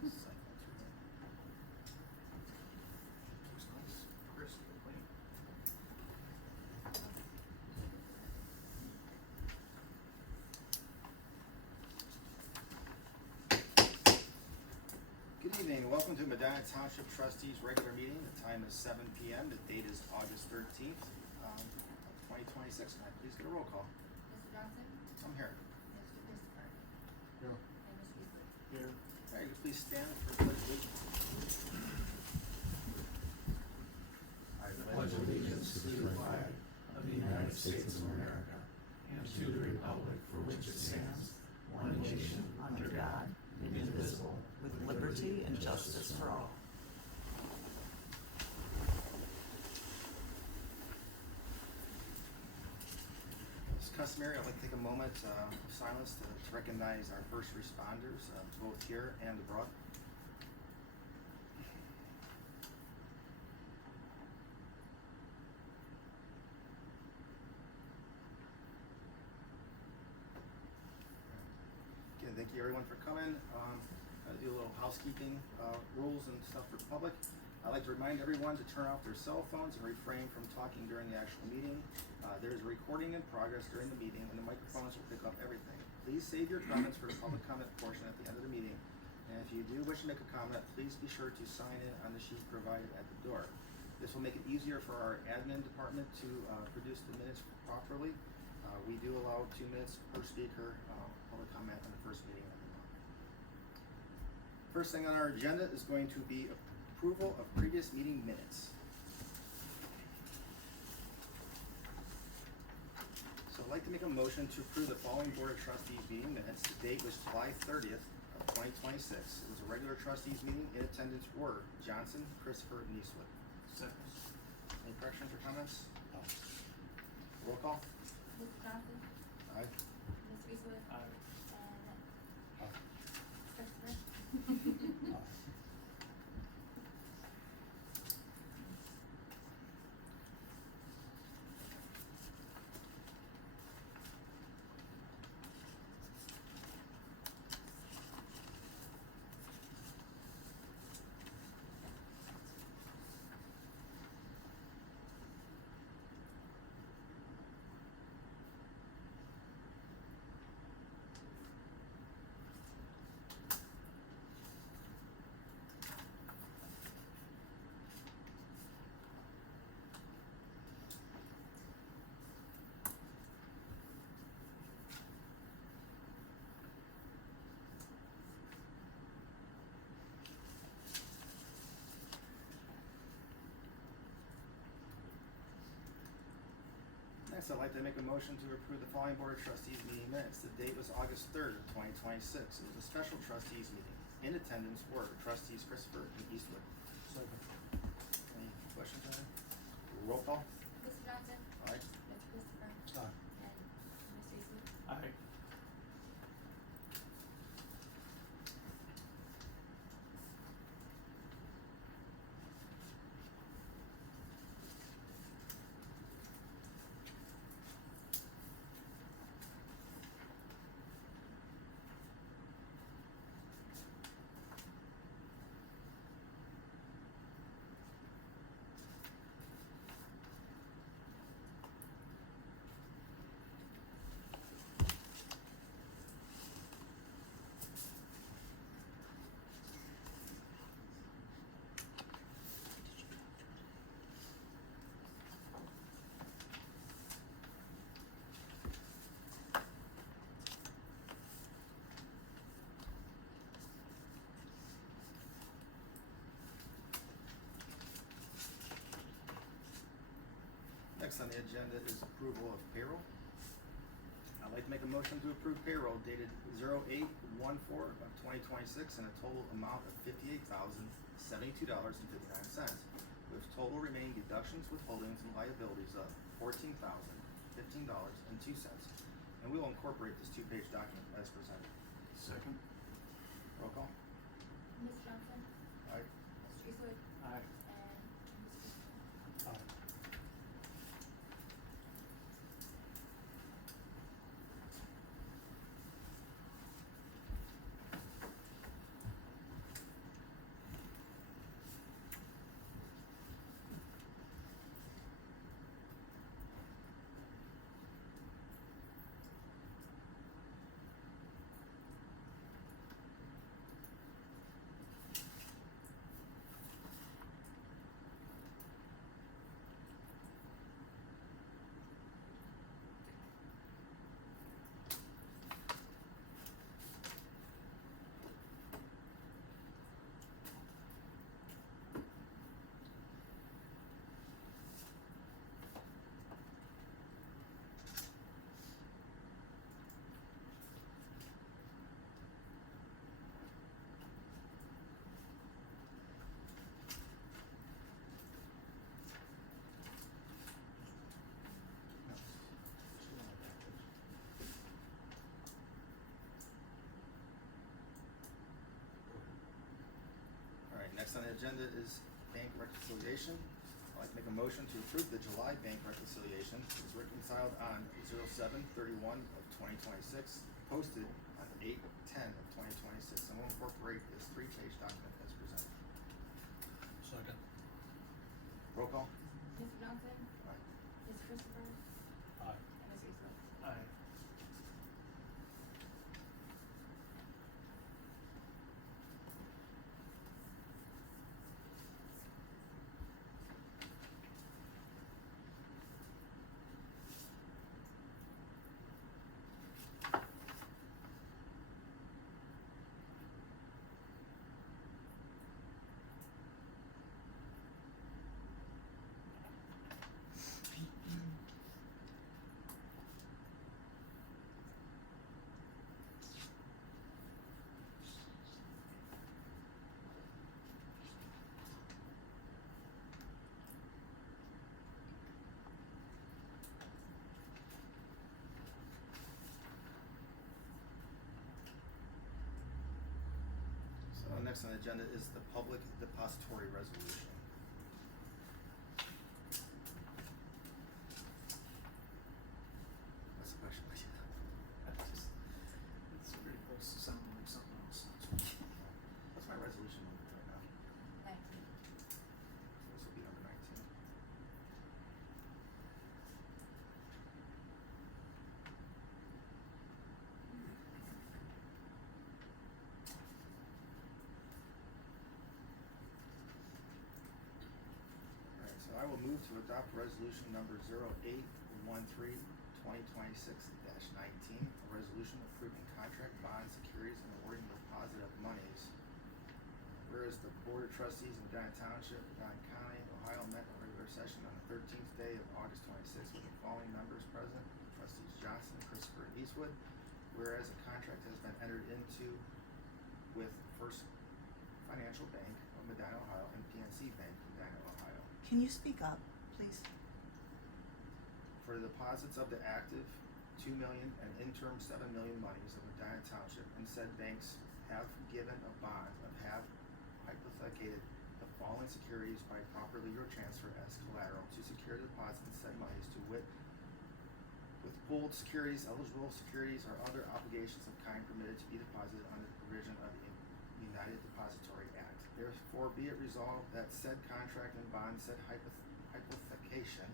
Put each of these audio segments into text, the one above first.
Good evening, welcome to Medina Township Trustees regular meeting. The time is 7 p.m. The date is August 13th, 2026. Can I please get a roll call? Mr. Johnson? I'm here. Mr. Christopher? Here. And Ms. Beasley? Here. All right, you please stand for the pledge of allegiance. I pledge allegiance to the flag of the United States of America and to the republic for which it stands, one nation, under God, indivisible, with liberty and justice for all. As customary, I'd like to take a moment of silence to recognize our first responders, both here and abroad. Again, thank you everyone for coming. I'll do a little housekeeping rules and stuff for the public. I'd like to remind everyone to turn off their cell phones and refrain from talking during the actual meeting. There is a recording in progress during the meeting and the microphones will pick up everything. Please save your comments for the public comment portion at the end of the meeting. And if you do wish to make a comment, please be sure to sign in on the sheet provided at the door. This will make it easier for our admin department to produce the minutes properly. We do allow 2 minutes per speaker, public comment on the first meeting of the month. First thing on our agenda is going to be approval of previous meeting minutes. So I'd like to make a motion to approve the following Board of Trustees meeting minutes. The date was July 30th of 2026. It was a regular trustees meeting. In attendance were Johnson, Christopher, and Eastwood. Second. Any corrections or comments? No. Roll call. Mr. Johnson? Aye. Ms. Beasley? Aye. And Christopher? Next, I'd like to make a motion to approve the following Board of Trustees meeting minutes. The date was August 3rd of 2026. It was a special trustees meeting. In attendance were Trustees Christopher and Eastwood. Second. Any questions on it? Roll call. Mr. Johnson? Aye. Mr. Christopher? Aye. And Ms. Beasley? Aye. Next on the agenda is approval of payroll. I'd like to make a motion to approve payroll dated 08/14 of 2026 in a total amount of $58,072.59, with total remaining deductions, withholdings, and liabilities of $14,015.02. And we will incorporate this 2-page document as presented. Second. Roll call. Ms. Johnson? Aye. Mr. Eastwood? Aye. And Ms. Beasley? Aye. next on the agenda is bank reconciliation. I'd like to make a motion to approve the July bank reconciliation as reconciled on 07/31 of 2026, posted on 8/10 of 2026, and will incorporate this 3-page document as presented. Second. Roll call. Mr. Johnson? Aye. Mr. Christopher? Aye. And Ms. Eastwood? Aye. So next on the agenda is the public depository resolution. What's the question? It's pretty close to sounding like something else. What's my resolution number right now? 19. So this will be number 19. Alright, so I will move to adopt resolution number 0813-2026-19, a resolution approving contract bond securities and awarding the deposit of monies. Whereas the Board of Trustees in Medina Township, Medina County, Ohio met in regular session on the 13th day of August 26th with the following members present: Trustees Johnson, Christopher, and Eastwood. Whereas a contract has been entered into with First Financial Bank of Medina, Ohio, and PNC Bank of Medina, Ohio, Can you speak up, please? for the deposits of the active $2 million and interim $7 million monies of Medina Township, and said banks have given a bond of have hypothecated the following securities by proper legal transfer as collateral to secure the deposits in said monies to wit: with pooled securities, eligible securities, or other obligations of kind permitted to be deposited under the provision of the United Depository Act. Therefore, be it resolved that said contract and bond, said hypothecation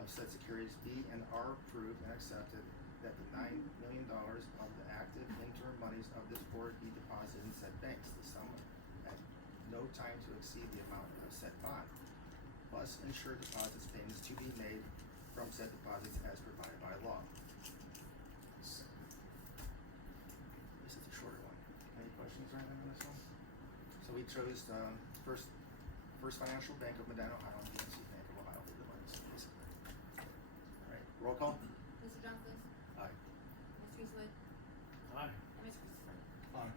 of said securities be and are approved and accepted, that the $9 million of the active interim monies of this board be deposited in said banks, the sum at no time to exceed the amount of said bond, plus insured deposits payments to be made from said deposits as provided by law. This is a shorter one. Any questions or anything on this one? So we chose First Financial Bank of Medina, Ohio, and PNC Bank of Ohio for the monies, basically. All right, roll call. Mr. Johnson? Aye. Mr. Eastwood? Aye. And Ms. Christopher? Aye.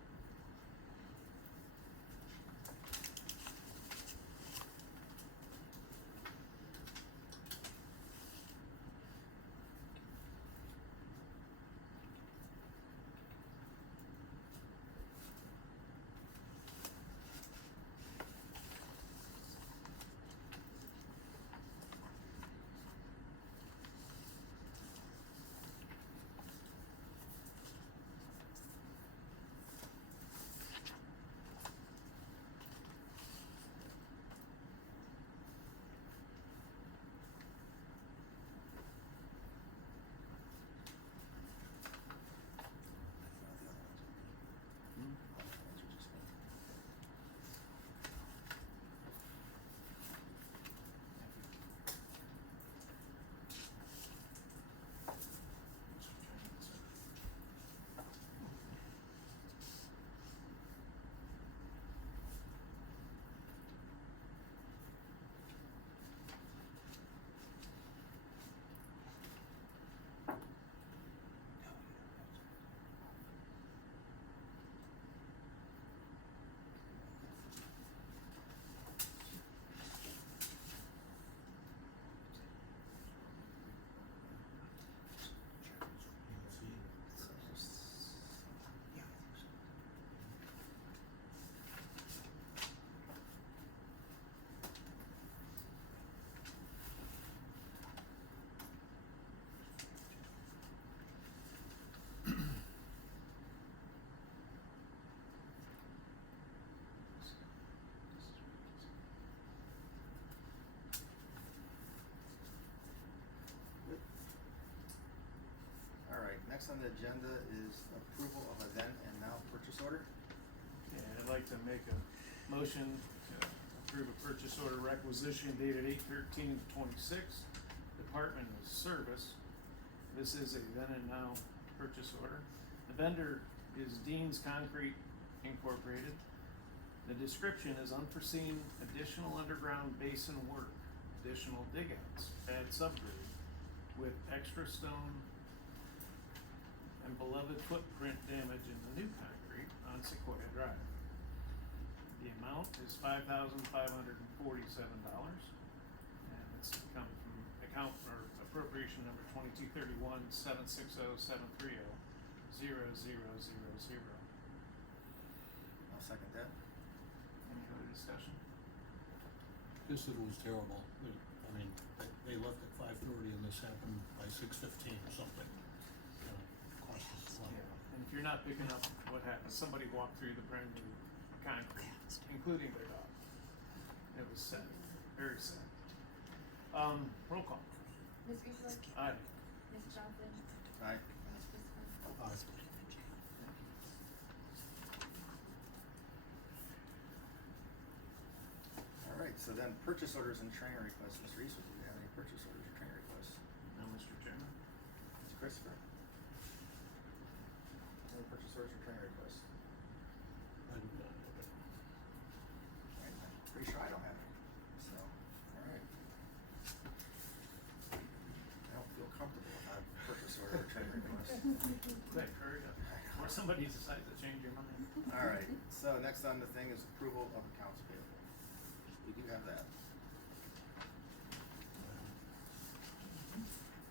next on the agenda is approval of a then and now purchase order. And I'd like to make a motion to approve a purchase order requisition dated 8/13/26. Department of Service. This is a then and now purchase order. The vendor is Dean's Concrete Incorporated. The description is unforeseen additional underground basin work, additional digouts, pad subgrade with extra stone and beloved footprint damage in the new concrete on Sequoia Drive. The amount is $5,547, and it's coming from account or appropriation number 2231-760-730-0000. I'll second that. Any other discussion? This it was terrible. They left at 5:30 and this happened by 6:15 or something. Cost us a lot. And if you're not picking up what happened, somebody walked through the brand new concrete, including their dog. It was sad, very sad. Roll call. Ms. Eastwood? Aye. Mr. Johnson? Aye. And Mr. Christopher? Alright, so then purchase orders and training requests. Mr. Eastwood, do you have any purchase orders or training requests? No, Mr. Chairman. Mr. Christopher? Any purchase orders or training requests? I do not have it. Alright, I'm pretty sure I don't have any, so, alright. I don't feel comfortable with our purchase order or training requests. Quick, hurry up. Or somebody decides to change your mind. Alright, so next on the thing is approval of accounts payable. We do have that.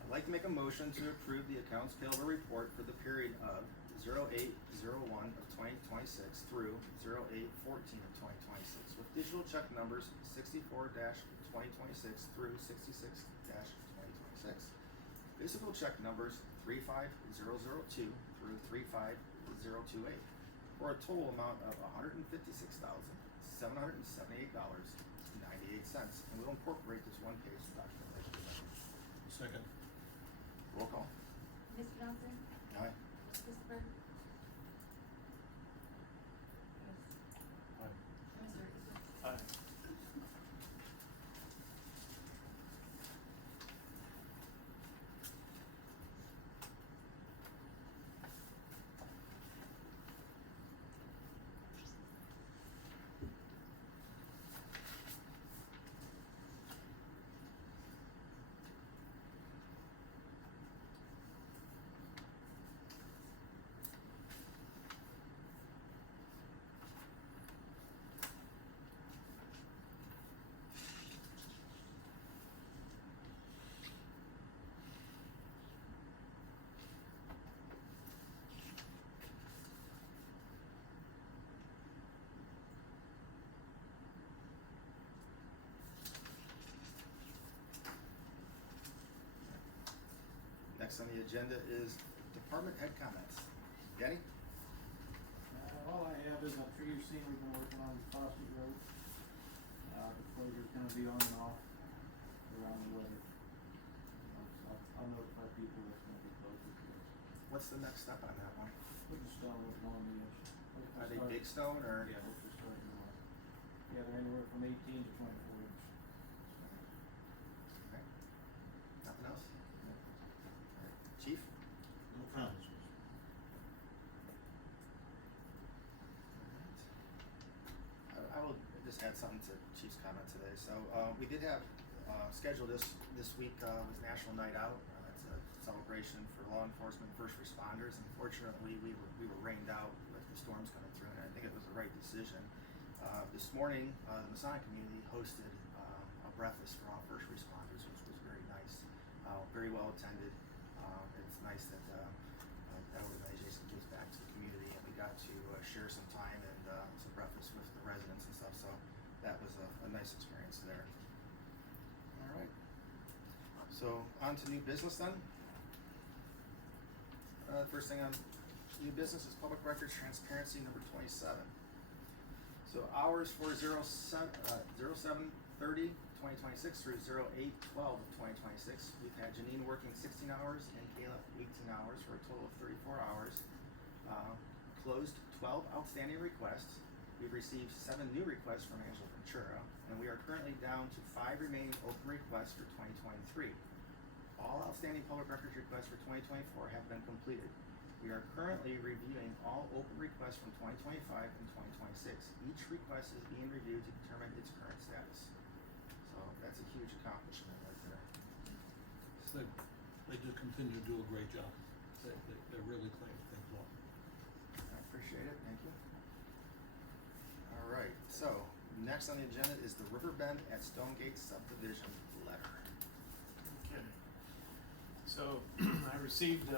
I'd like to make a motion to approve the accounts payable report for the period of 08/01 of 2026 through 08/14 of 2026 with digital check numbers 64-2026 through 66-2026. Physical check numbers 35002 through 35028 for a total amount of $156,778.98, and we'll incorporate this one page document later today. Second. Roll call. Mr. Johnson? Aye. Mr. Christopher? Aye. Mr. Eastwood? Aye. Next on the agenda is department head comments. Danny? All I have is, I'm sure you've seen, we've been working on Foster Road. The closure's gonna be on and off around the weather. So I'll notify people it's gonna be closed this year. What's the next step on that one? Put the stone along the edge. Are they big stone or? Yeah, we're just starting to work. Yeah, they're anywhere from 18 to 24 inch. Okay. Nothing else? Alright. Chief? No comments. I will just add something to Chief's comment today. So, we did have, scheduled this week, was National Night Out. It's a celebration for law enforcement, first responders. Unfortunately, we were rained out with the storms coming through, and I think it was the right decision. This morning, the Masonic community hosted, a breakfast for all first responders, which was very nice, very well attended. It's nice that, that organization gives back to the community, and we got to, share some time and, some breakfast with the residents and stuff, so that was a nice experience there. All right. So, on to new business then. First thing on new business is public records transparency number 27. So hours for 07/30/26 2026 through 08/12 of 2026. We've had Janine working 16 hours and Kayla 18 hours for a total of 34 hours. Closed 12 outstanding requests. We've received 7 new requests from Angela Ventura, and we are currently down to 5 remaining open requests for 2023. All outstanding public records requests for 2024 have been completed. We are currently reviewing all open requests from 2025 and 2026. Each request is being reviewed to determine its current status. So that's a huge accomplishment right there. They do continue to do a great job. They're really cleaning things up. I appreciate it, thank you. All right, so next on the agenda is the Riverbend at Stonegate subdivision letter. Okay. So, I received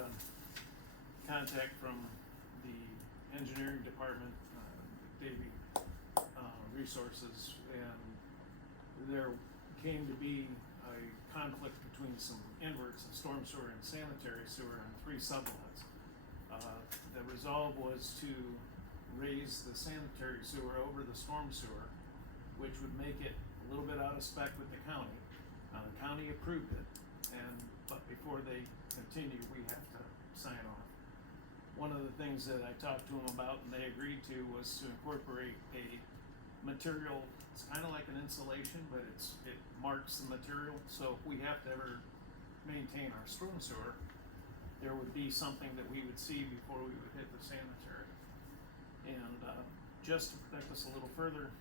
contact from the engineering department, Davy Resources, and there came to be a conflict between some inverts and storm sewer and sanitary sewer on 3 sublots. The resolve was to raise the sanitary sewer over the storm sewer, which would make it a little bit out of spec with the county. The county approved it, but before they continue, we have to sign off. One of the things that I talked to them about and they agreed to was to incorporate a material, it's kind of like an insulation, but it marks the material, so if we have to ever maintain our storm sewer, there would be something that we would see before we would hit the sanitary. And just to protect us a little further,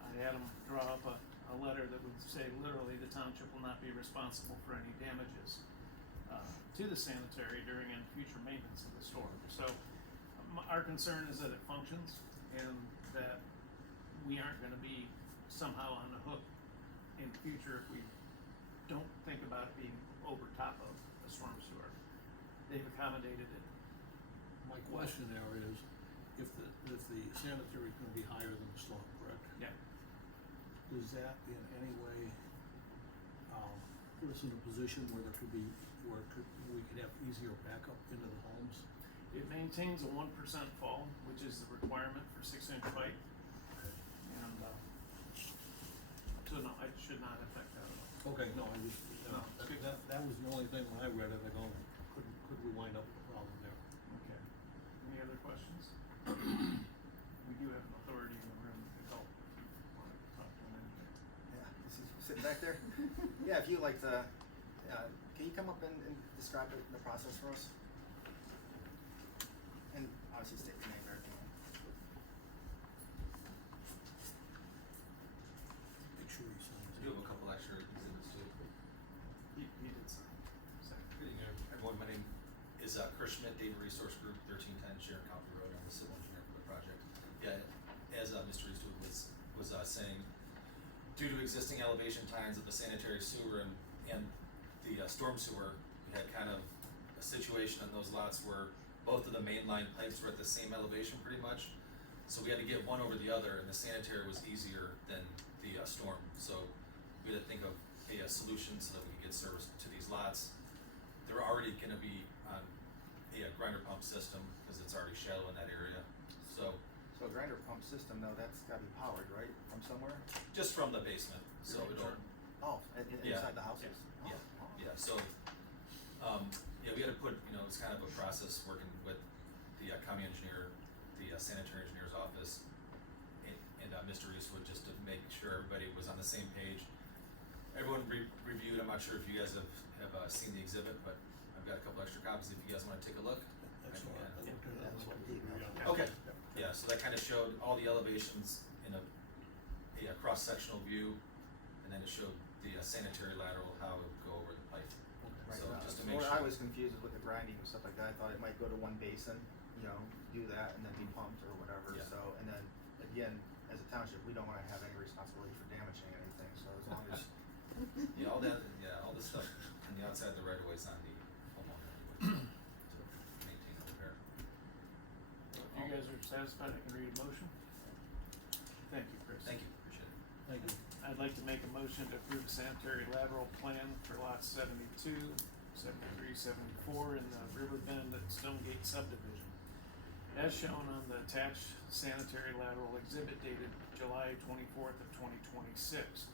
I had them draw up a letter that would say literally the township will not be responsible for any damages to the sanitary during any future maintenance of the storm. So our concern is that it functions and that we aren't gonna be somehow on the hook in the future if we don't think about it being over top of a storm sewer. They've accommodated it. My question there is, if the sanitary is gonna be higher than the storm, correct? Yeah. Does that in any way, put us in a position where we could have easier backup into the homes? It maintains a 1% fall, which is the requirement for 6-inch pipe. Okay. And, so no, it should not affect that at all. Okay, no, I just, No. that was the only thing when I read it, I go, could we wind up with a problem there? Okay. Any other questions? We do have an authority in the room to help if you want to talk to an engineer. Yeah, this is sitting back there. Yeah, if you'd like to, can you come up and describe the process for us? And obviously state your name and everything. Make sure he signs I it. do have a couple extra exhibits too. He did sign. Good evening, everyone. My name is Chris Schmidt, Data Resource Group, 1310 Sharon County Road. I'm the civil engineer for the project. Yeah, as Mr. Eastwood was saying, due to existing elevation times of the sanitary sewer and the storm sewer, we had kind of a situation on those lots where both of the mainline pipes were at the same elevation pretty much. So we had to get one over the other, and the sanitary was easier than the storm. So we had to think of a solution so that we could get service to these lots. They're already gonna be on a grinder pump system because it's already shallow in that area. So So a grinder pump system though, that's gotta be powered, right, from somewhere? just from the basement, so it'll, Oh, Yeah. inside the houses? Yeah. Oh, oh. yeah, so, yeah, we had to put, it's kind of a process working with the county engineer, the sanitary engineer's office, and Mr. Eastwood, just to make sure everybody was on the same page. Everyone reviewed, I'm not sure if you guys have seen the exhibit, but I've got a couple extra copies if you guys wanna take a look. That's I what can- I looked at it, That's what he emailed. Okay, yeah, so that kind of showed all the elevations in a cross-sectional view, and then it showed the sanitary lateral, how it would go over the pipe. Right, So just to so make what sure. I was confused with the grinding and stuff like that, I thought it might go to one basin, do that and then be pumped or whatever, Yeah. so, and then, again, as a township, we don't wanna have any responsibility for damaging anything, so as long as, Yeah, all this stuff on the outside of the right of way is on the homeowner anyway, to maintain and repair. If you guys are satisfied, I can read a motion. Thank you, Chris. Thank you, appreciate it. Thank you. I'd like to make a motion to approve sanitary lateral plan for lots 72, 73, 74 in the Riverbend at Stonegate subdivision. as shown on the attached sanitary lateral exhibit dated July 24th of 2026,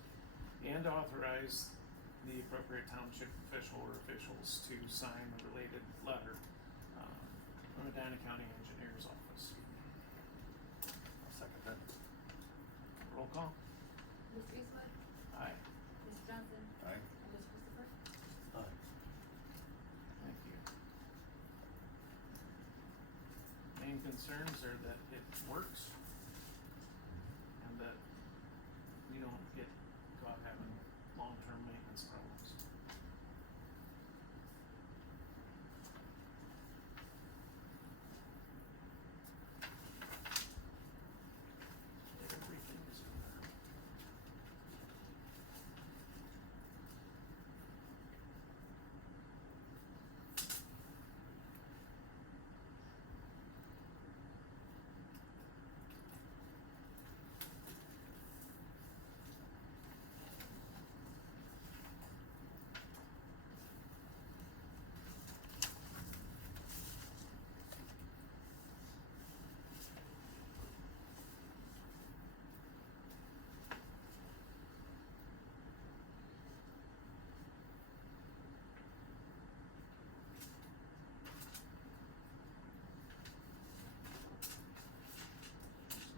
and authorize the appropriate township official or officials to sign the related letter from the Medina County Engineer's Office. I'll second that. Roll call. Mr. Eastwood? Aye. Mr. Johnson? Aye. And Mr. Christopher? Aye. Thank you. Main concerns are that it works and that we don't get caught having long-term maintenance problems. Everything is in there.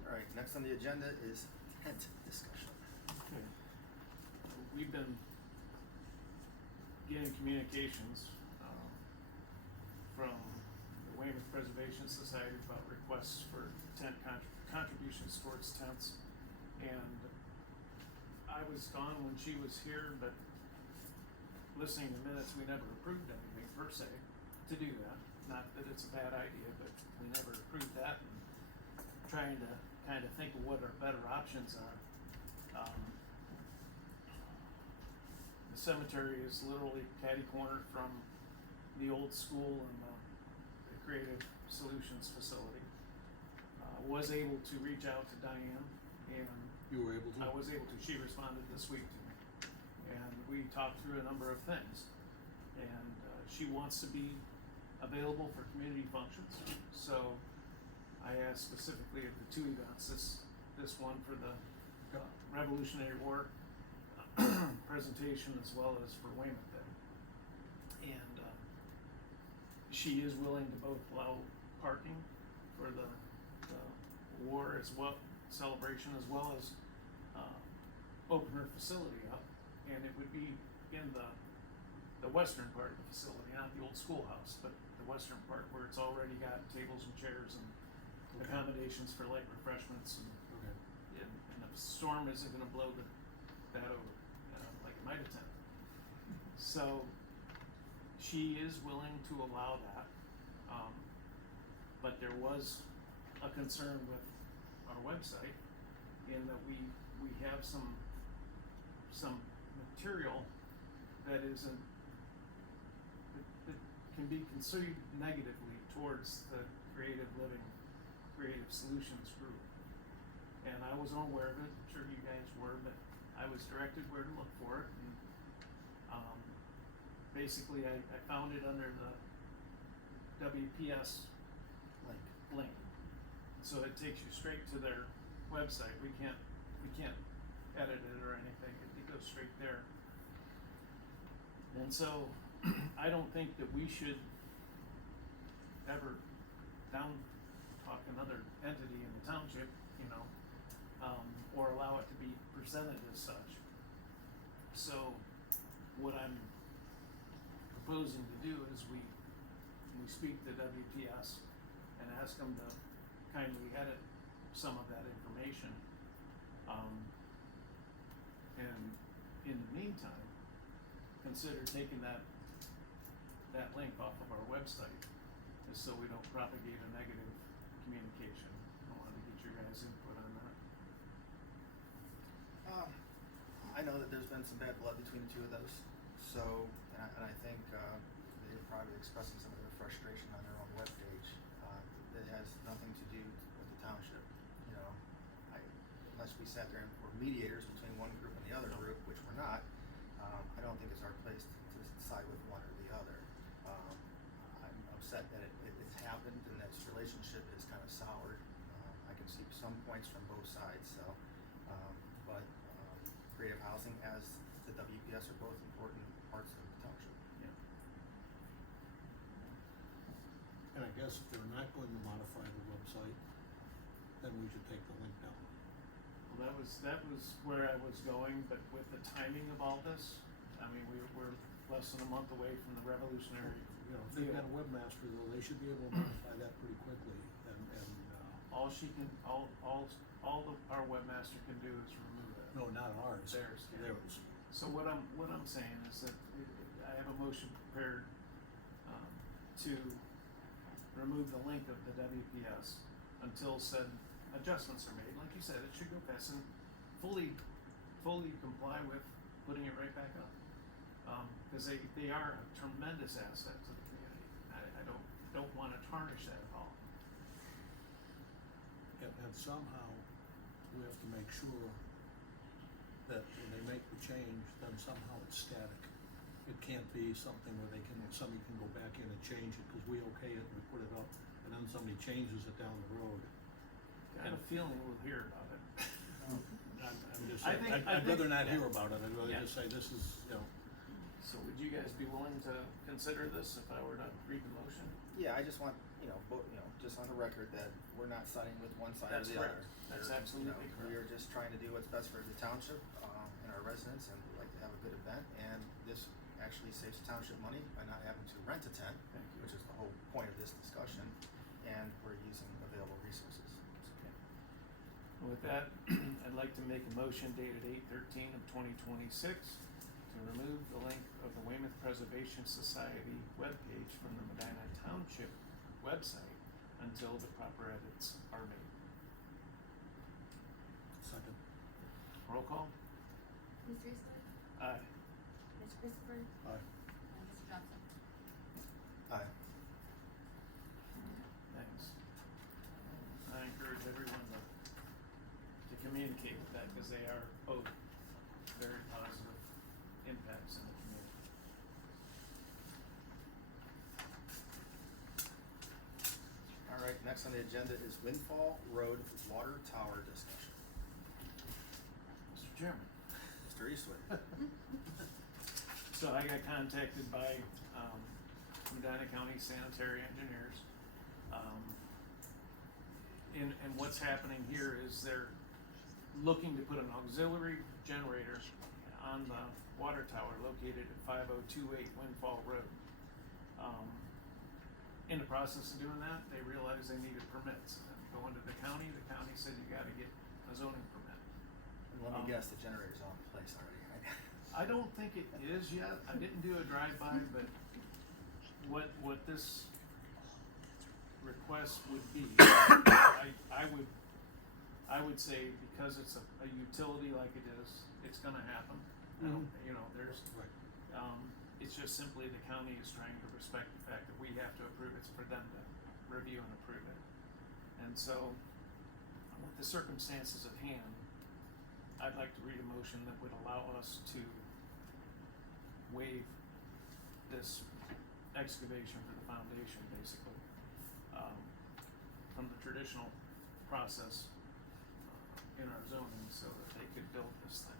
All right, next on the agenda is tent discussion. Okay. We've been getting communications, from the Weymouth Preservation Society about requests for tent contributions towards tents. And I was gone when she was here, but listening to minutes, we never approved anything per se to do that. Not that it's a bad idea, but we never approved that. And trying to kind of think of what our better options are. The cemetery is literally catty corner from the old school and the Creative Solutions facility. Was able to reach out to Diane, and You were able to? I was able to. She responded this week to me, and we talked through a number of things. And she wants to be available for community functions. So I asked specifically of the two events, this one for the Revolutionary War presentation as well as for Weymouth Day. And she is willing to both allow parking for the war as well, celebration, as well as open her facility up. And it would be in the western part of the facility, not the old schoolhouse, but the western part where it's already got tables and chairs and accommodations for light refreshments, and Okay. and the storm isn't gonna blow that over, like it might have done. So she is willing to allow that, but there was a concern with our website in that we have some material that isn't, that can be considered negatively towards the creative living, Creative Solutions group. And I was unaware of it, I'm sure you guys were, but I was directed where to look for it, and basically I found it under the WPS link. So it takes you straight to their website. We can't edit it or anything, it goes straight there. And so I don't think that we should ever down talk another entity in the township, or allow it to be presented as such. So what I'm proposing to do is we speak to WPS and ask them to kindly edit some of that information. And in the meantime, consider taking that link off of our website, just so we don't propagate a negative communication. I wanted to get your guys' input on that. I know that there's been some bad blood between the two of those, so, and I think, they're probably expressing some of their frustration on their own webpage. That has nothing to do with the township, unless we sat there and were mediators between one group and the other group, which we're not. I don't think it's our place to side with one or the other. I'm upset that it's happened and that this relationship is kind soured. I can see some points from both sides, so, but creative housing as the WPS are both important parts of the township. And I guess if they're not going to modify the website, then we should take the link down. Well, that was where I was going, but with the timing of all this, I mean, we're less than a month away from the revolutionary. You know, if they've got a webmaster though, they should be able to modify that pretty quickly All she can, our webmaster can do is remove it. no, not ours. Theirs, yeah. Theirs. So what I'm saying is that I have a motion prepared, to remove the link of the WPS until said adjustments are made. Like you said, it should go past and fully comply with putting it right back up. Cause they are a tremendous asset to the community. I don't wanna tarnish that at all. And somehow, we have to make sure that when they make the change, then somehow it's static. It can't be something where somebody can go back in and change it, cause we okay it, we put it up, and then somebody changes it down the road. Got a feeling we'll hear about it. I'm just I saying, think- I'd rather not yeah. hear about it, I'd rather Yeah. just say this is, So would you guys be willing to consider this if I were to read the motion? Yeah, I just want, just on the record that we're not siding with one side or That's the correct. other. That's We're, absolutely We are correct. just trying to do what's best for the township, and our residents, and we like to have a good event, and this actually saves the township money by not having to rent a tent, Thank you. which is the whole point of this discussion, and we're using available resources. With that, I'd like to make a motion dated 8/13/2026 to remove the link of the Weymouth Preservation Society webpage from the Medina Township website until the proper edits are made. second. Roll call? Mr. Eastwood? Aye. Mr. Christopher? Aye. And Mr. Johnson? Aye. Thanks. I encourage everyone to communicate with that, because they are both very positive impacts in the community. All right, next on the agenda is Windfall Road Water Tower discussion. Mr. Chairman. Mr. Eastwood. So I got contacted by, Medina County Sanitary Engineers. And what's happening here is they're looking to put an auxiliary generator on the water tower located at 5028 Windfall Road. In the process of doing that, they realized they needed permits. Going to the county said you gotta get a zoning permit. And let me guess, the generator's all in place already, right? I don't think it is yet. I didn't do a drive-by, but what this request would be, I would say, because it's a utility like it is, it's gonna happen. I don't, there's, Right. it's just simply the county is trying to respect the fact that we have to approve it, it's for them to review and approve it. And so, with the circumstances at hand, I'd like to read a motion that would allow us to waive this excavation for the foundation, basically, from the traditional process in our zoning, so that they could build this thing.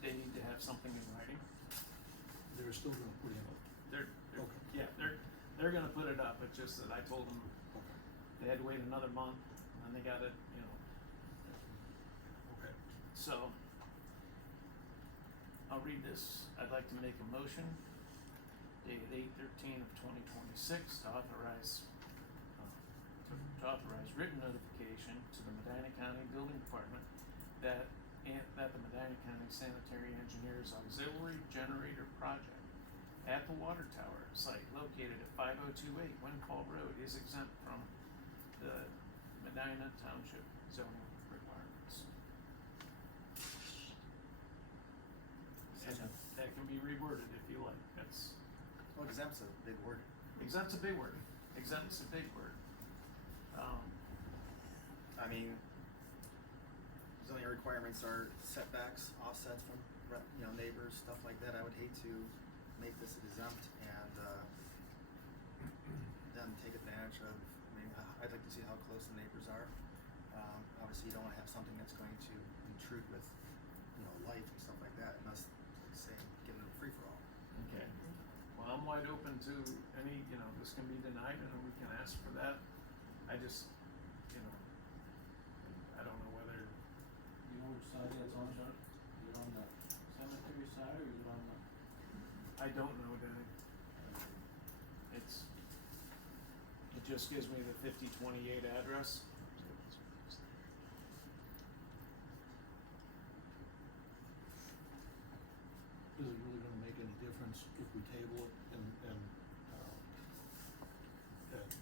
They need to have something in writing. They're still gonna put in They're Okay. yeah, they're gonna put it up. It's just that I told them okay. they had to wait another month, and then they got it, Okay. So, I'll read this. I'd like to make a motion dated 8/13/2026 to authorize written notification to the Medina County Building Department that the Medina County Sanitary Engineers Auxiliary Generator Project at the water tower site located at 5028 Windfall Road is exempt from the Medina Township zoning requirements. And that can be reworded if you like. That's, Well, exempt's a big word. exempt's a big word. Exempt's a big word. I mean, zoning requirements are setbacks, offsets from, neighbors, stuff like that. I would hate to make this exempt and, then take advantage of, see how close the neighbors are. Obviously, you don't wanna have something that's going to intrude with, you know, light and stuff like that, unless, say, give it a free-for-all. Okay. Well, I'm wide open to any, this can be denied and we can ask for that. I just, I don't know whether. You know which side that's on, John? Is it on the cemetery side or is it on the? I don't know, Danny. It just gives me the 5028 address. Is it really gonna make any difference if we table it and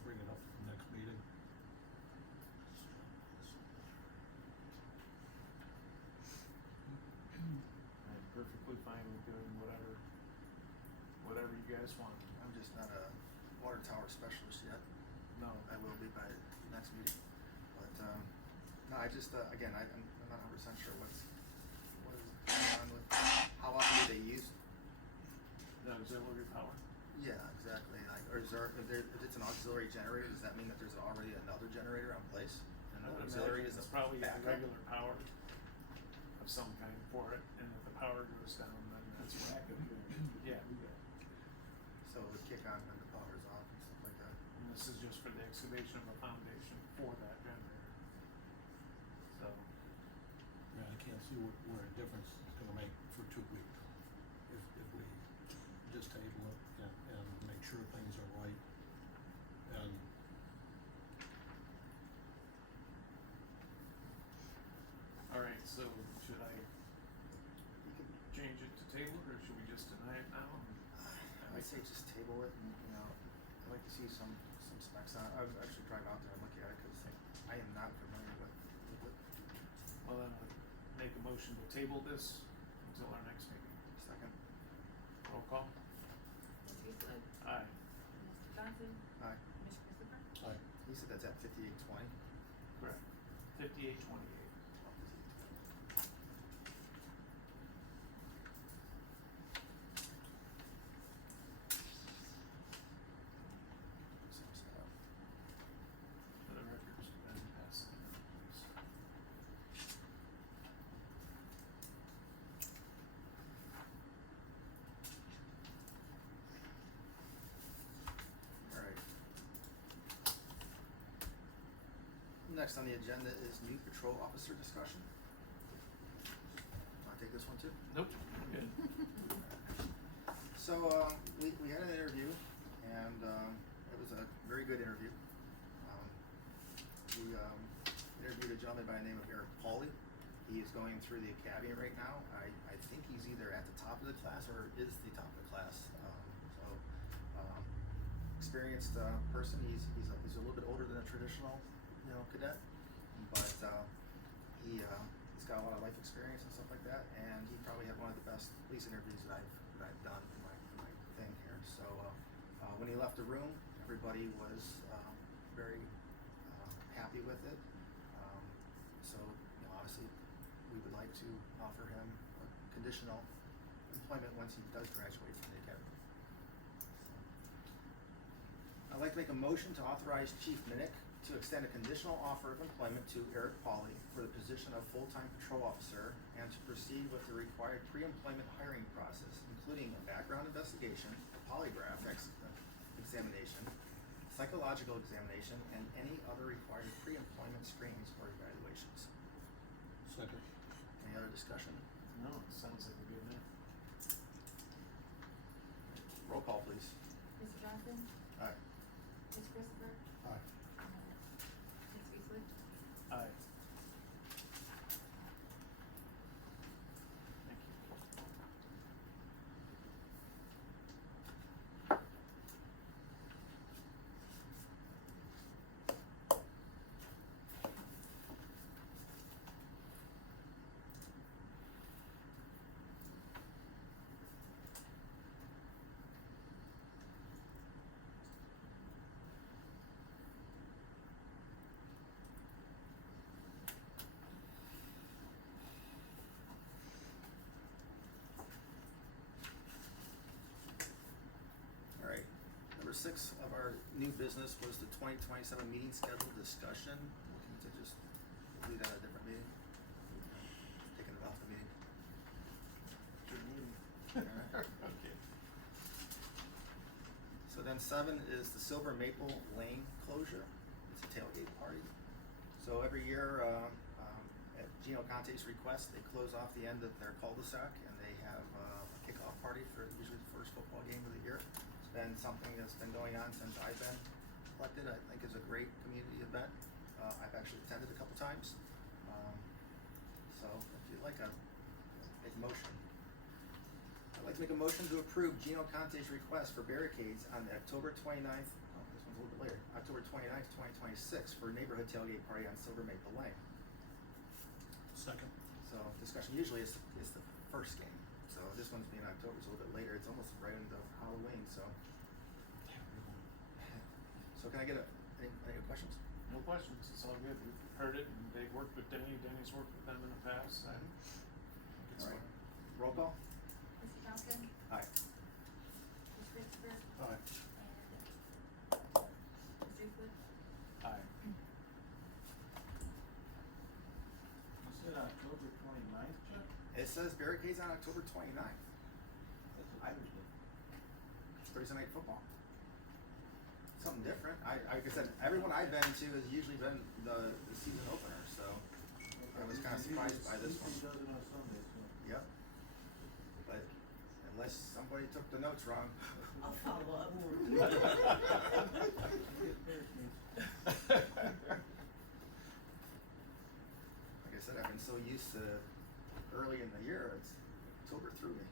bring it up at the next meeting? I'm perfectly fine with doing whatever you guys want. I'm just not a water tower specialist yet. No. I will be by next meeting. But, no, I just, again, I'm not 100% sure what is going on with, how often do they use? The auxiliary power? Yeah, exactly, like, or is there, if it's an auxiliary generator, does that mean that there's already another generator in place? And I the would auxiliary imagine is a it's probably backup? regular power of some kind for it, and if the power goes down, then that's when. Backup generator. Yeah. So it would kick on when the power is off and stuff like that. And this is just for the excavation of a foundation for that generator. So, Yeah, I can't see what a difference it's gonna make for 2 weeks. If we just table it and make sure things are right. And alright, so should I You could, change it to table, or should we just deny it now? I'd say just table it and, I'd like to see some specs on it. I would actually drive out there and look at it, cause I am not familiar with it. Well, then I'll make a motion to table this until our next meeting. Second, Roll call? Mr. Eastwood? Aye. Mr. Johnson? aye. Mr. Christopher? You said that's at 5820? Correct. 5828. For the records, and pass them, please. Alright. Next on the agenda is new patrol officer discussion. Wanna take this one too? Nope, good. So, we had an interview, and, it was a very good interview. We, interviewed a gentleman by the name of Eric Pauley. He is going through the academy right now. I think he's either at the top of the class or is the top of the class. Experienced, person. He's a little bit older than a traditional, cadet, but, he's got a lot of life experience and stuff like that, and he probably had one of the best police interviews that I've done in my thing here. So, when he left the room, everybody was, very, happy with it. So, obviously, we would like to offer him a conditional employment once he does graduate from the academy. So, I'd like to make a motion to authorize Chief Minnick to extend a conditional offer of employment to Eric Pauley for the position of full-time patrol officer and to proceed with the required pre-employment hiring process, including a background investigation, a polygraph examination, psychological examination, and any other required pre-employment screenings or evaluations. second, Any other discussion? No, it sounds like a good man. Roll call, please. Mr. Johnson? Aye. Mr. Christopher? aye. Mr. Eastwood? Aye. Thank you. 6 of our new business was the 2027 meeting schedule discussion. Looking to just do that at a different meeting. Taking it off the meeting. Good meeting. Alright. Okay. So then 7 is the Silver Maple Lane closure. It's a tailgate party. So every year, at Gino Conte's request, they close off the end of their cul-de-sac and they have a kickoff party for usually the first football game of the year. It's been something that's been going on since I've been elected. I think it's a great community event. I've actually attended a couple times. So if you'd like, I'll make a motion. I'd like to make a motion to approve Gino Conte's request for barricades on the October 29th, oh, this one's a little bit later, October 29th, 2026 for neighborhood tailgate party on Silver Maple Lane. Second. So discussion usually is the first game. So this one's being October, it's a little bit later. It's almost right into Halloween, so. So can I get any questions? No questions, it's all good, we've heard it, and they've worked with Denny's worked with them in the past, and I think it's All right. fine. Roll call? Mr. Johnson? Aye. Ms. Christopher? Aye. And Mr. Eastwood? Aye. You said October 29th, Jeff? It says barricades on October 29th. That's a Thursday. It's Thursday night football. Something different. Like I said, everyone I've been to has usually been the season opener, so I was kind of surprised by this one. Usually does it on Sunday, so. Yep. But unless somebody took the notes wrong. I'll follow up. Like I said, I've been so used to early in the year, it's October through me.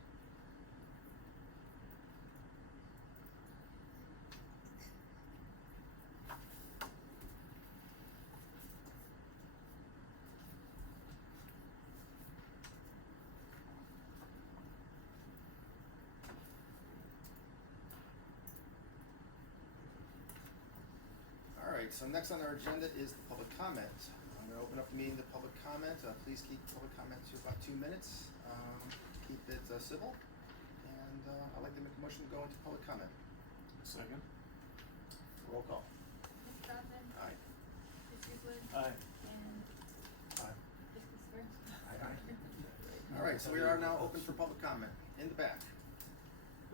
Alright, so next on our agenda is the public comment. I'm gonna open up the meeting to public comment. Please keep public comment to about 2 minutes. Keep it civil. And I'd like to make a motion to go into public comment. Second? Roll call. Mr. Johnson? Aye. Mr. Eastwood? Aye. And Aye. Ms. Christopher? Alright, so we are now open for public comment. In the back.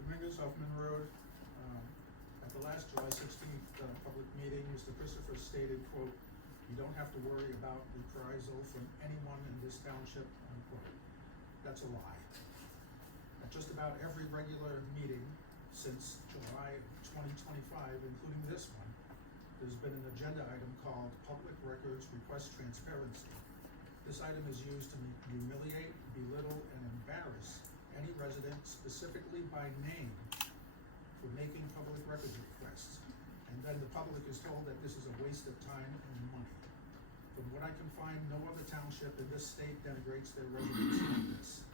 Dominguez, Huffman Road. At the last July 16th public meeting, Mr. Christopher stated, quote, "You don't have to worry about reprisal from anyone in this township," unquote. That's a lie. At just about every regular meeting since July of 2025, including this one, there's been an agenda item called Public Records Request Transparency. This item is used to humiliate, belittle, and embarrass any resident, specifically by name, for making public records requests. And then the public is told that this is a waste of time and money. From what I can find, no other township in this state denigrates their residents like this.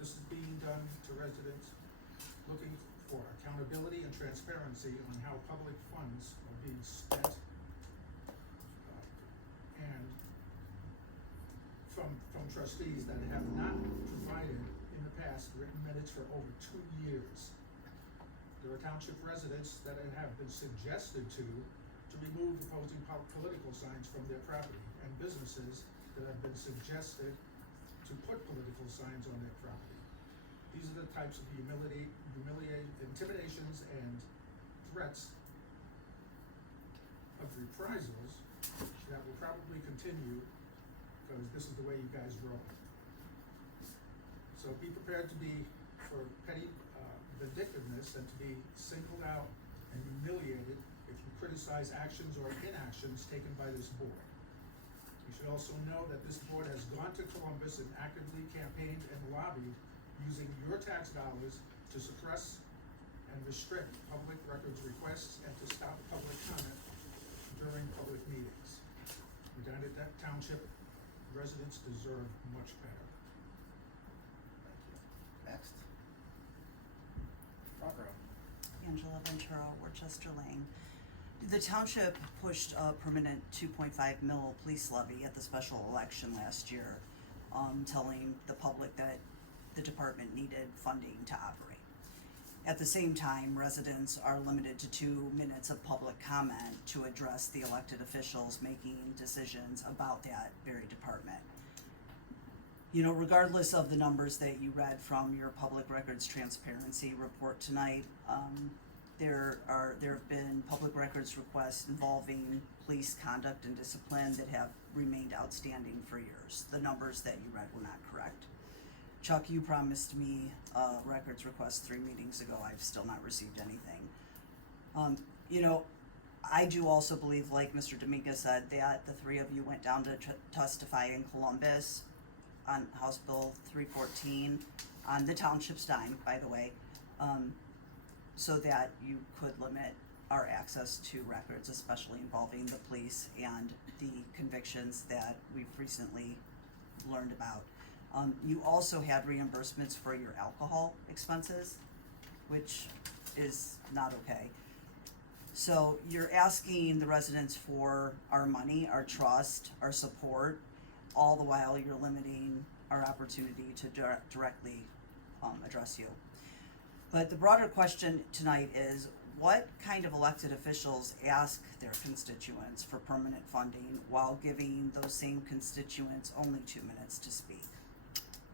This is being done to residents looking for accountability and transparency on how public funds are being spent. And from trustees that have not provided in the past written minutes for over 2 years. There are township residents that have been suggested to remove opposing political signs from their property, and businesses that have been suggested to put political signs on their property. These are the types of intimidations and threats of reprisals that will probably continue because this is the way you guys roll. So be prepared to be for petty vindictiveness and to be singled out and humiliated if you criticize actions or inactions taken by this board. You should also know that this board has gone to Columbus and actively campaigned and lobbied using your tax dollars to suppress and restrict public records requests and to stop public comment during public meetings. Medina Township residents deserve much better. Thank you. Next. Front row. Angela Ventura, Worcester Lane. The township pushed a permanent 2.5 mil police levy at the special election last year, telling the public that the department needed funding to operate. At the same time, residents are limited to 2 minutes of public comment to address the elected officials making decisions about that very department. You know, regardless of the numbers that you read from your public records transparency report tonight, there have been public records requests involving police conduct and discipline that have remained outstanding for years. The numbers that you read were not correct. Chuck, you promised me a records request 3 meetings ago. I've still not received anything. You know, I do also believe, like Mr. Dominguez said, that the 3 of you went down to testify in Columbus on House Bill 314 on the township's dime, by the way, so that you could limit our access to records, especially involving the police and the convictions that we've recently learned about. You also had reimbursements for your alcohol expenses, which is not okay. So you're asking the residents for our money, our trust, our support, all the while you're limiting our opportunity to directly address you. But the broader question tonight is, what kind of elected officials ask their constituents for permanent funding while giving those same constituents only 2 minutes to speak?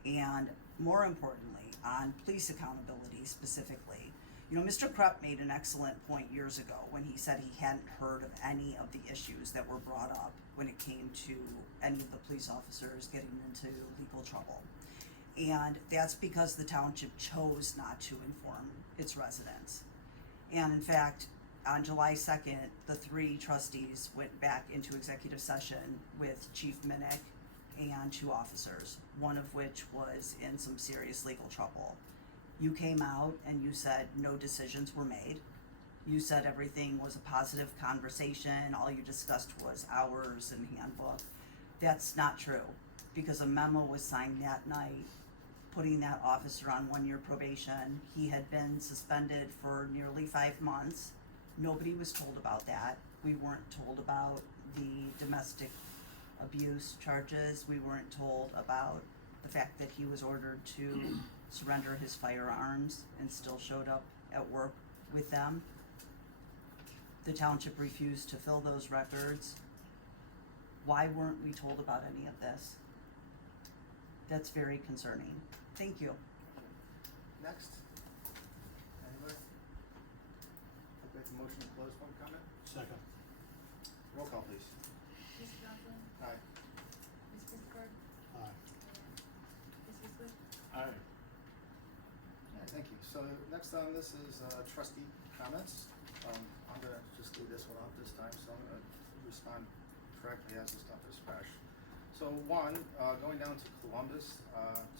And more importantly, on police accountability specifically, you know, Mr. Krupp made an excellent point years ago when he said he hadn't heard of any of the issues that were brought up when it came to any of the police officers getting into legal trouble. And that's because the township chose not to inform its residents. And in fact, on July 2nd, the 3 trustees went back into executive session with Chief Minnick and 2 officers, one of which was in some serious legal trouble. You came out and you said no decisions were made. You said everything was a positive conversation, all you discussed was hours and handbook. That's not true, because a memo was signed that night putting that officer on 1-year probation. He had been suspended for nearly 5 months. Nobody was told about that. We weren't told about the domestic abuse charges. We weren't told about the fact that he was ordered to surrender his firearms and still showed up at work with them. The township refused to fill those records. Why weren't we told about any of this? That's very concerning. Thank you. Next. Anybody? I'll make a motion to close public comment. Second. Roll call, please. Mr. Johnson? Aye. Ms. Christopher? Aye. Ms. Eastwood? Aye. Yeah, thank you. So next on this is trustee comments. I'm gonna just do this one off this time, so I'm gonna respond correctly as the stuff is fresh. So one, going down to Columbus,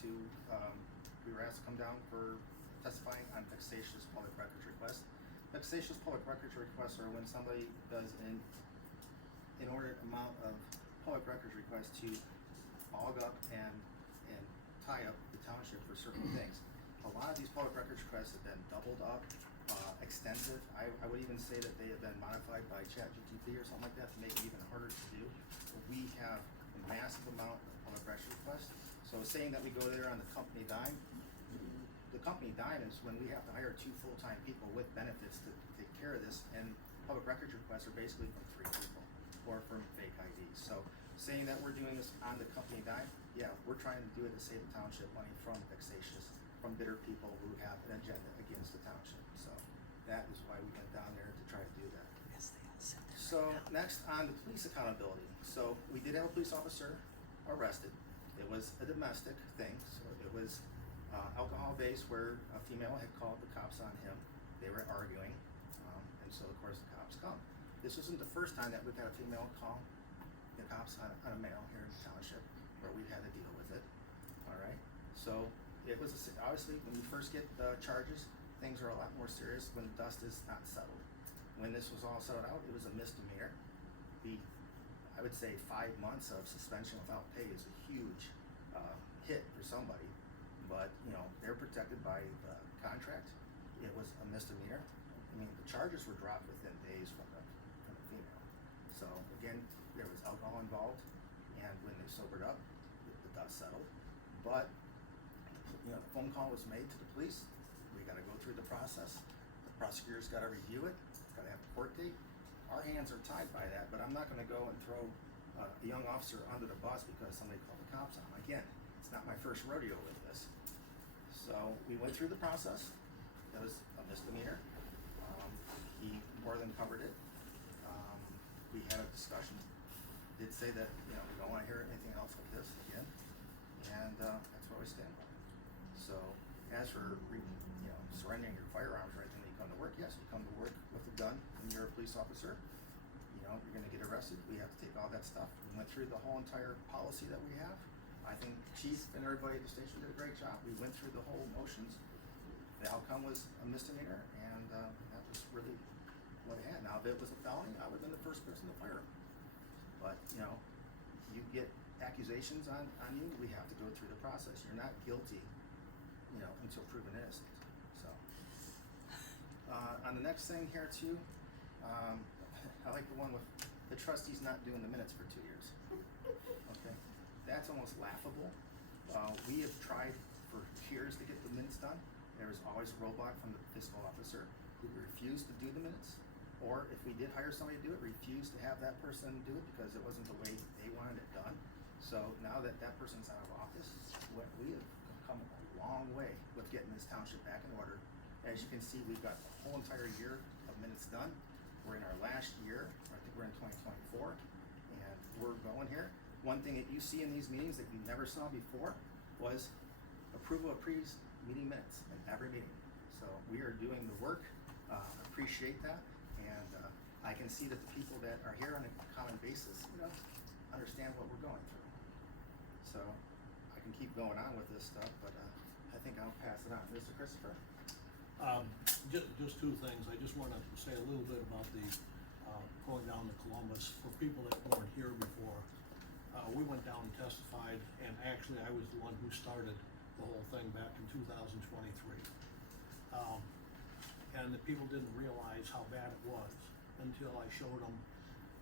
we were asked to come down for testifying on vexatious public records requests. Vexatious public records requests are when somebody does an inordinate amount of public records requests to hog up and tie up the township for certain things. A lot of these public records requests have been doubled up, extensive. I would even say that they have been modified by ChatGPT or something like that to make it even harder to do. We have a massive amount of public records requests. So saying that we go there on the company dime is when we have to hire 2 full-time people with benefits to take care of this, and public records requests are basically from 3 people or from fake IDs. So saying that we're doing this on the company dime, yeah, we're trying to do it to save the township money from vexatious, from bitter people who have an agenda against the township. So that is why we went down there to try to do that. Yes, they all said that. So next on the police accountability. So we did have a police officer arrested. It was a domestic thing, so it was alcohol based, where a female had called the cops on him. They were arguing, and so of course the cops come. This isn't the first time that we've had a female call the cops on a male here in the township, where we've had to deal with it. All right, so it was obviously when you first get the charges, things are a lot more serious when the dust is not settled. When this was all settled out, it was a misdemeanor. I would say 5 months of suspension without pay is a huge hit for somebody, but you know, they're protected by the contract. It was a misdemeanor. I mean, the charges were dropped within days from the female. So again, there was alcohol involved, and when they sobered up, the dust settled. But you know, the phone call was made to the police. We gotta go through the process. The prosecutor's gotta review it, gotta have a court date. Our hands are tied by that, but I'm not gonna go and throw a young officer under the bus because somebody called the cops on him. Again, it's not my first rodeo with this. So we went through the process. That was a misdemeanor. He more than covered it. We had a discussion. Did say that, you know, we don't wanna hear anything else like this again. And, that's where we stand by it. So, as for, surrendering your firearms right when you come to work, yes, you come to work with a gun and you're a police officer, you know, you're gonna get arrested, we have to take all that stuff. We went through the whole entire policy that we have. I think Chief and everybody at the station did a great job. We went through the whole motions. The outcome was a misdemeanor, and, that was really what it had. Now, if it was a felony, I would've been the first person to fire him. But, you know, you get accusations on you, we have to go through the process. You're not guilty, you know, until proven innocent, so. On the next thing here too, I like the one with the trustees not doing the minutes for 2 years. Okay, that's almost laughable. We have tried for years to get the minutes done. There was always a roadblock from the fiscal officer who refused to do the minutes. Or if we did hire somebody to do it, refused to have that person do it because it wasn't the way they wanted it done. So now that that person's out of office, we have come a long way with getting this township back in order. As you can see, we've got the whole entire year of minutes done. We're in our last year, I think we're in 2024, and we're going here. One thing that you see in these meetings that you never saw before was approval of previous meeting minutes in every meeting. So we are doing the work, appreciate that. And I can see that the people that are here on a common basis, you know, understand what we're going through. So I can keep going on with this stuff, but I think I'll pass it on. Mr. Christopher? Just two things. I just wanna say a little bit about the, going down to Columbus. For people that weren't here before, we went down and testified, and actually I was the one who started the whole thing back in 2023. And the people didn't realize how bad it was until I showed them.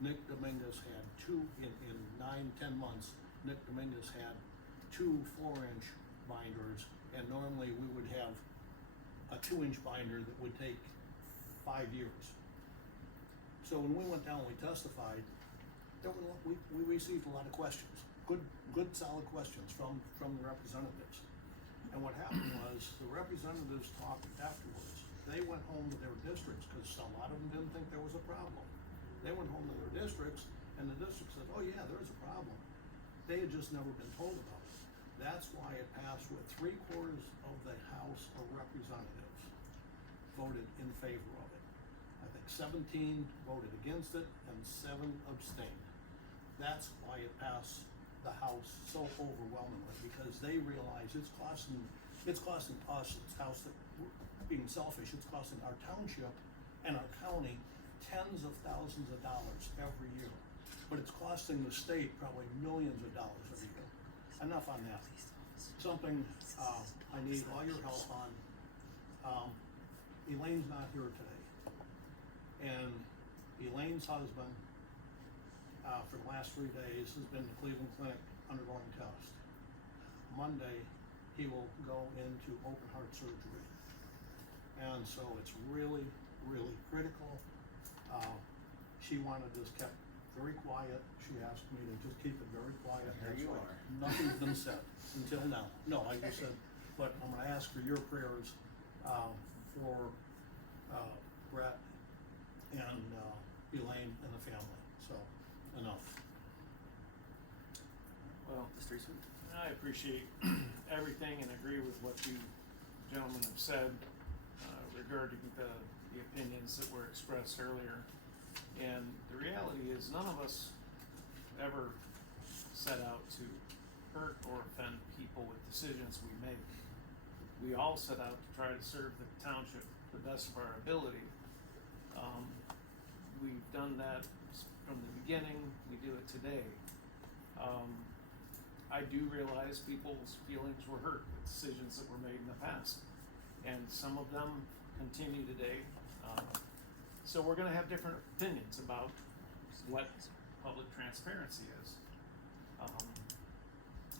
Nick Dominguez had in 9-10 months, Nick Dominguez had 2 4-inch binders, and normally we would have a 2-inch binder that would take 5 years. So when we went down and we testified, we received a lot of questions, good solid questions from the representatives. And what happened was the representatives talked afterwards. They went home to their districts because a lot of them didn't think there was a problem. They went home to their districts, and the district said, "Oh yeah, there's a problem." They had just never been told about it. That's why it passed with 3/4 of the House of Representatives voted in favor of it. I think 17 voted against it and 7 abstained. That's why it passed the House so overwhelmingly, because they realize it's costing us, being selfish, it's costing our township and our county tens of thousands of dollars every year. But it's costing the state probably millions of dollars every year. Enough on that. Something, I need all your help on. Elaine's not here today. And Elaine's husband, for the last 3 days, has been to Cleveland Clinic undergoing tests. Monday, he will go into open heart surgery. And so it's really, really critical. She wanted this kept very quiet. She asked me to just keep it very quiet. There you are. Nothing's been said until now. No, I just said, but I'm gonna ask for your prayers, for, Brett and, Elaine and the family. So, enough. Well, Mr. Eastwood? I appreciate everything and agree with what you gentlemen have said, regarding the opinions that were expressed earlier. And the reality is, none of us ever set out to hurt or offend people with decisions we make. We all set out to try to serve the township to the best of our ability. We've done that from the beginning, we do it today. I do realize people's feelings were hurt with decisions that were made in the past, and some of them continue today. So we're gonna have different opinions about what public transparency is.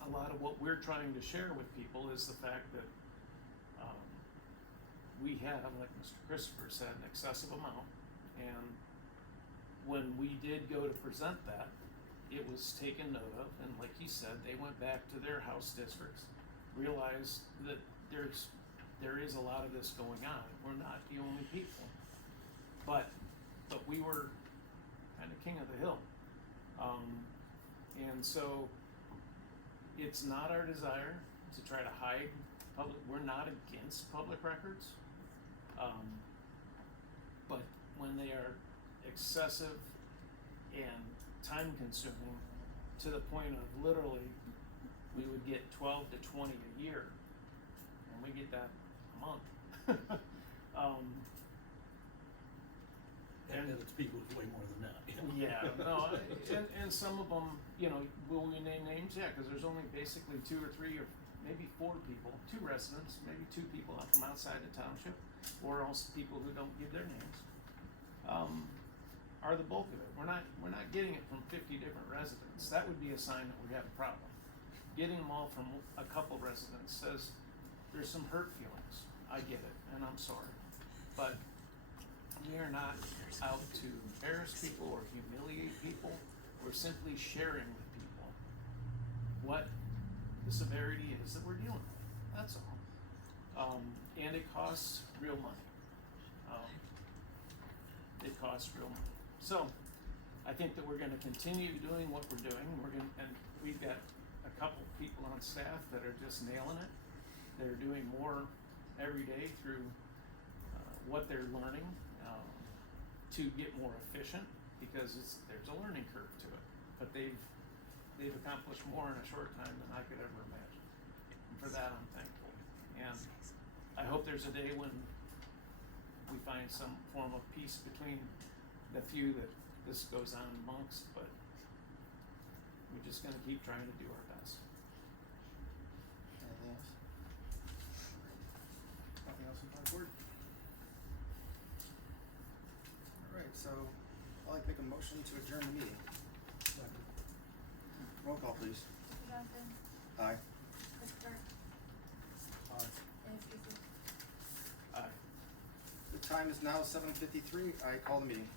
A lot of what we're trying to share with people is the fact that we had, like Mr. Christopher said, an excessive amount, and when we did go to present that, it was taken note of, and like he said, they went back to their house districts, realized that there is a lot of this going on. We're not the only people, but we were kind of king of the hill, and so it's not our desire to try to hide public. We're not against public records, but when they are excessive and time consuming to the point of literally we would get 12 to 20 a year, and we get that a month. And it's people who's way more than that. Yeah, no, and some of them, you know, will we name names? Yeah, because there's only basically 2 or 3 or maybe 4 people, 2 residents, maybe 2 people from outside the township, or also people who don't give their names, are the bulk of it. We're not getting it from 50 different residents. That would be a sign that we have a problem. Getting them all from a couple residents says there's some hurt feelings. I get it, and I'm sorry, but we are not out to embarrass people or humiliate people. We're simply sharing with people what the severity is that we're dealing with. That's all. And it costs real money. It costs real money. So I think that we're going to continue doing what we're doing. And we've got a couple people on staff that are just nailing it. They're doing more every day through what they're learning to get more efficient, because there's a learning curve to it. But they've accomplished more in a short time than I could ever imagine. And for that, I'm thankful. And I hope there's a day when we find some form of peace between the few that this goes on amongst, but we're just gonna keep trying to do our best. Anything else? Nothing else from the board? Alright, so I'd like to make a motion to adjourn the meeting. Roll call, please. Mr. Johnson? Aye. Christopher? And Ms. Gissy? Aye. The time is now 7:53. I call the meeting.